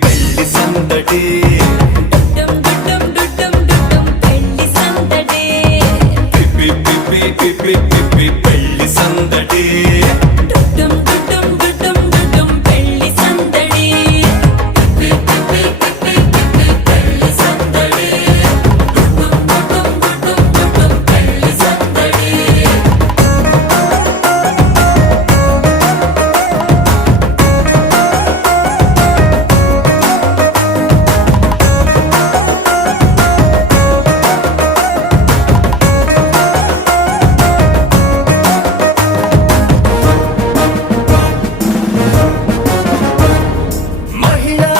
పెళ్లి సందడి డుడ్డం డుడ్డం డుడ్డం డుడ్డం పెళ్లి సందడి పెళ్లి సందడి డుడ్డం డుడ్డం డుడ్డం డుడ్డం పెళ్లి సందడి పెళ్లి సందడి డుడ్డం డుడ్డం డుడ్డం డుడ్డం పెళ్లి సందడి మహిళా